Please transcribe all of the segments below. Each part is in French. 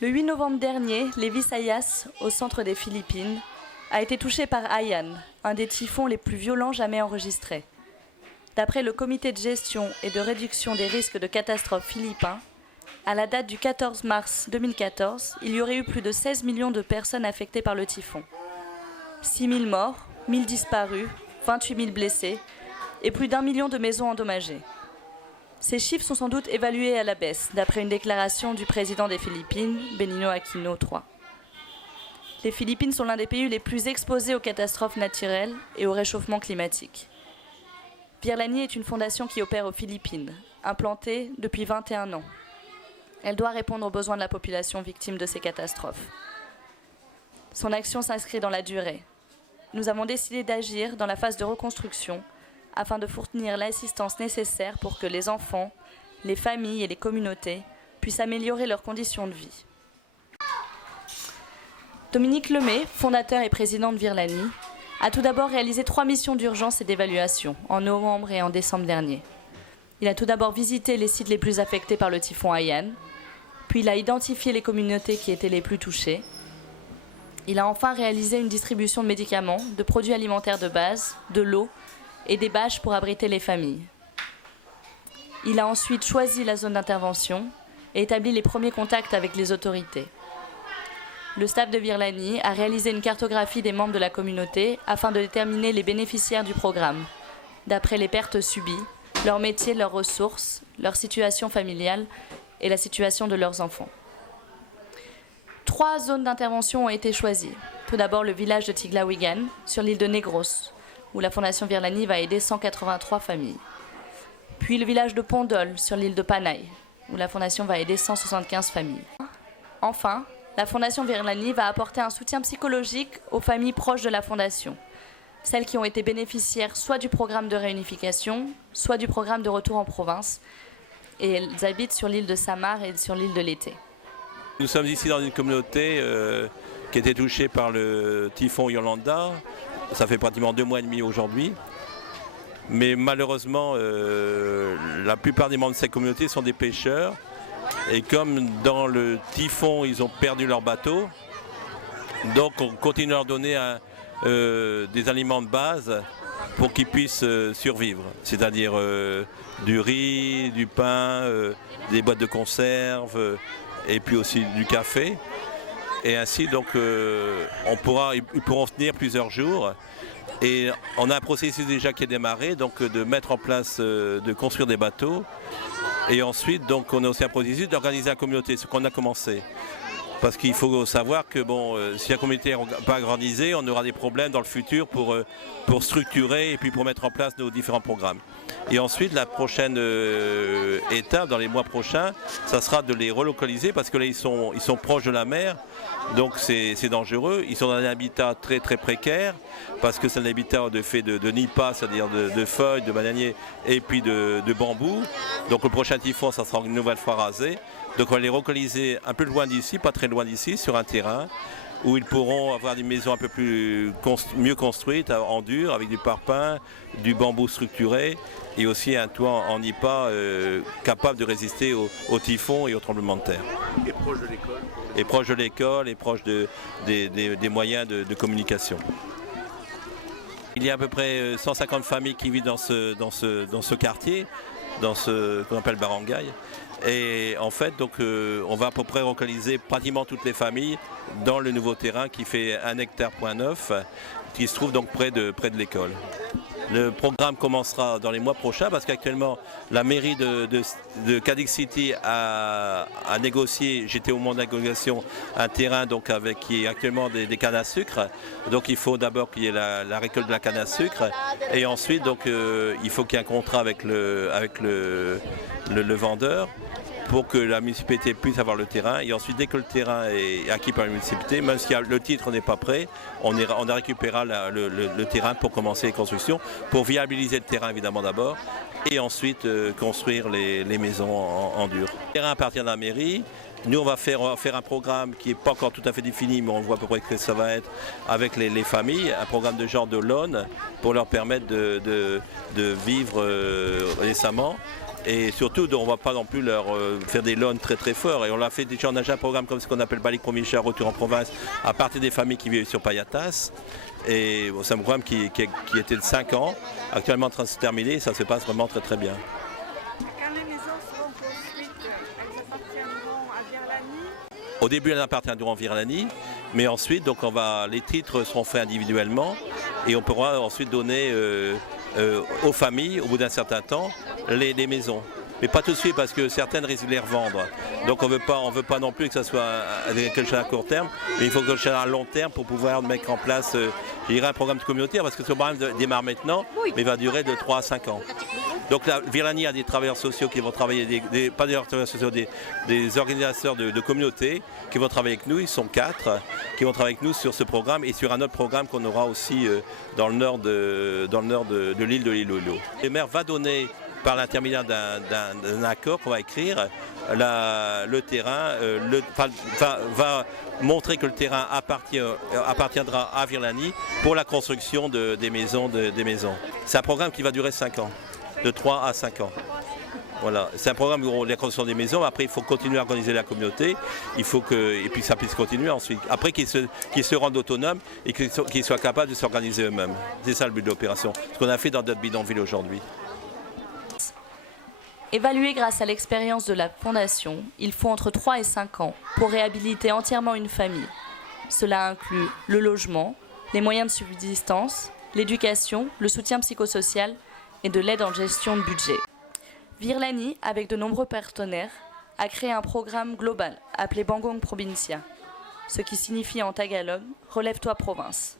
Le 8 novembre dernier, les Visayas, au centre des Philippines, a été touché par Haiyan, un des typhons les plus violents jamais enregistrés. D'après le comité de gestion et de réduction des risques de catastrophes philippins, à la date du 14 mars 2014, il y aurait eu plus de 16 millions de personnes affectées par le typhon. 6 000 morts, 1 000 disparus, 28 000 blessés et plus d'1 million de maisons endommagées. Ces chiffres sont sans doute évalués à la baisse, d'après une déclaration du président des Philippines, Benigno Aquino III. Les Philippines sont l'un des pays les plus exposés aux catastrophes naturelles et au réchauffement climatique. Virlani est une fondation qui opère aux Philippines, implantée depuis 21 ans. Elle doit répondre aux besoins de la population victime de ces catastrophes. Son action s'inscrit dans la durée. Nous avons décidé d'agir dans la phase de reconstruction afin de fournir l'assistance nécessaire pour que les enfants, les familles et les communautés puissent améliorer leurs conditions de vie. Dominique Lemay, fondateur et président de Virlani, a tout d'abord réalisé 3 missions d'urgence et d'évaluation en novembre et en décembre dernier. Il a tout d'abord visité les sites les plus affectés par le typhon Haiyan, puis il a identifié les communautés qui étaient les plus touchées. Il a enfin réalisé une distribution de médicaments, de produits alimentaires de base, de l'eau et des bâches pour abriter les familles. Il a ensuite choisi la zone d'intervention et établi les premiers contacts avec les autorités. Le staff de Virlani a réalisé une cartographie des membres de la communauté afin de déterminer les bénéficiaires du programme, d'après les pertes subies, leur métier, leurs ressources, leur situation familiale et la situation de leurs enfants. 3 zones d'intervention ont été choisies. Tout d'abord le village de Tiglawigan, sur l'île de Negros, où la Fondation Virlani va aider 183 familles. Puis le village de Pondol, sur l'île de Panay, où la Fondation va aider 175 familles. Enfin, la Fondation Virlani va apporter un soutien psychologique aux familles proches de la Fondation, celles qui ont été bénéficiaires soit du programme de réunification, soit du programme de retour en province, et elles habitent sur l'île de Samar et sur l'île de Leyte. Nous sommes ici dans une communauté qui a été touchée par le typhon Yolanda. Ça fait pratiquement 2 mois et demi aujourd'hui. Mais malheureusement, la plupart des membres de cette communauté sont des pêcheurs. Et comme dans le typhon, ils ont perdu leur bateau, donc on continue à leur donner des aliments de base pour qu'ils puissent survivre. C'est-à-dire du riz, du pain, des boîtes de conserve et puis aussi du café. Et ainsi, donc, ils pourront tenir plusieurs jours. Et on a un processus déjà qui est démarré, donc de mettre en place, de construire des bateaux. Et ensuite, donc, on a aussi un processus d'organiser la communauté, ce qu'on a commencé. Parce qu'il faut savoir que si la communauté n'est pas organisée, on aura des problèmes dans le futur pour structurer et puis pour mettre en place nos différents programmes. Et ensuite, la prochaine étape, dans les mois prochains, ça sera de les relocaliser parce que là, ils sont proches de la mer, donc c'est dangereux. Ils sont dans un habitat très très précaire parce que c'est un habitat fait de nipa, c'est-à-dire de feuilles, de bananiers et puis de bambou. Donc le prochain typhon, ça sera une nouvelle fois rasé. Donc on va les relocaliser un peu loin d'ici, pas très loin d'ici, sur un terrain où ils pourront avoir des maisons un peu mieux construites, en dur, avec du parpaing, du bambou structuré et aussi un toit en nipa capable de résister au typhon et aux tremblements de terre. Et proche de l'école. Et proche de l'école et proche des moyens de communication. Il y a à peu près 150 familles qui vivent dans ce quartier, dans ce qu'on appelle Barangay. Et en fait, donc, on va à peu près localiser pratiquement toutes les familles dans le nouveau terrain qui fait 1,9 hectare, qui se trouve donc près de l'école. Le programme commencera dans les mois prochains parce qu'actuellement la mairie de Cadix City a négocié, j'étais au moment de la négociation, un terrain donc qui est actuellement des cannes à sucre. Donc il faut d'abord qu'il y ait la récolte de la canne à sucre et ensuite donc, il faut qu'il y ait un contrat avec le vendeur pour que la municipalité puisse avoir le terrain. Et ensuite, dès que le terrain est acquis par la municipalité, même si le titre n'est pas prêt, on récupérera le terrain pour commencer les constructions, pour viabiliser le terrain évidemment d'abord, et ensuite construire les maisons en dur. Le terrain appartient à la mairie. Nous, on va faire un programme qui n'est pas encore tout à fait défini, mais on voit à peu près que ça va être avec les familles, un programme de genre de loan pour leur permettre de vivre décemment. Et surtout, on ne va pas non plus leur faire des loans très très forts. Et on a fait déjà, on a déjà un programme comme ce qu'on appelle Balik Provincia, retour en province, à partir des familles qui vivent sur Payatas. Et bon, c'est un programme qui était de 5 ans, actuellement en train de se terminer, et ça se passe vraiment très très bien. Quand les maisons seront construites, elles appartiendront à Virlani? Au début, elles appartiendront à Virlani, mais ensuite, donc, les titres seront faits individuellement et on pourra ensuite donner aux familles, au bout d'un certain temps, les maisons. Mais pas tout de suite parce que certaines risquent de les revendre. Donc on veut pas non plus que ça soit quelque chose à court terme, mais il faut quelque chose à long terme pour pouvoir mettre en place un programme de communautaire parce que ce programme démarre maintenant, mais va durer de 3 à 5 ans. Donc la Virlani a des travailleurs sociaux qui vont travailler, pas des travailleurs sociaux, des organisateurs de communautés qui vont travailler avec nous, ils sont 4, qui vont travailler avec nous sur ce programme et sur un autre programme qu'on aura aussi dans le nord de l'île de l'Ilo. Le maire va donner, par l'intermédiaire d'un accord qu'on va écrire, le terrain va montrer que le terrain appartiendra à Virlani pour la construction des maisons. C'est un programme qui va durer 5 ans, de 3 à 5 ans. Voilà. C'est un programme où la construction des maisons, après il faut continuer à organiser la communauté, et puis ça puisse continuer ensuite. Après qu'ils se rendent autonomes et qu'ils soient capables de s'organiser eux-mêmes. C'est ça le but de l'opération, ce qu'on a fait dans d'autres bidonvilles aujourd'hui. Évalué grâce à l'expérience de la Fondation, il faut entre 3 et 5 ans pour réhabiliter entièrement une famille. Cela inclut le logement, les moyens de subsistance, l'éducation, le soutien psychosocial et de l'aide en gestion de budget. Virlani, avec de nombreux partenaires, a créé un programme global appelé Bangong Provincia, ce qui signifie en tagalog « Relève-toi province ».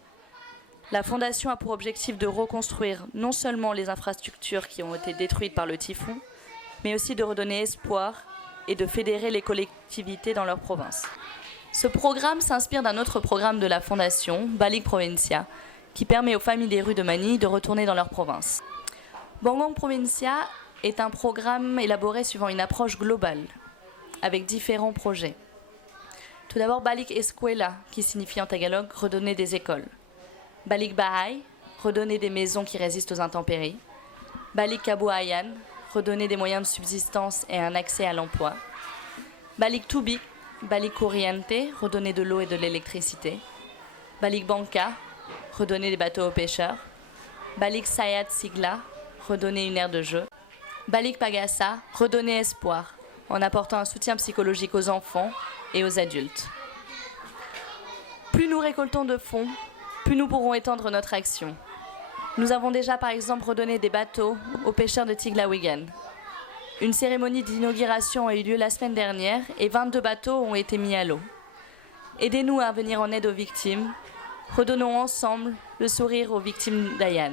La Fondation a pour objectif de reconstruire non seulement les infrastructures qui ont été détruites par le typhon, mais aussi de redonner espoir et de fédérer les collectivités dans leur province. Ce programme s'inspire d'un autre programme de la Fondation, Balik Provincia, qui permet aux familles des rues de Manille de retourner dans leur province. Bangong Provincia est un programme élaboré suivant une approche globale, avec différents projets. Tout d'abord, Balik Escuela, qui signifie en tagalog « redonner des écoles ». Balik Bahay, redonner des maisons qui résistent aux intempéries. Balik Kabuayan, redonner des moyens de subsistance et un accès à l'emploi. Balik Tubik, Balik Corriente, redonner de l'eau et de l'électricité. Balik Banca, redonner des bateaux aux pêcheurs. Balik Sayat Sigla, redonner une aire de jeu. Balik Pagasa, redonner espoir, en apportant un soutien psychologique aux enfants et aux adultes. Plus nous récoltons de fonds, plus nous pourrons étendre notre action. Nous avons déjà par exemple redonné des bateaux aux pêcheurs de Tiglawigan. Une cérémonie d'inauguration a eu lieu la semaine dernière et 22 bateaux ont été mis à l'eau. Aidez-nous à venir en aide aux victimes. Redonnons ensemble le sourire aux victimes d'Ayan.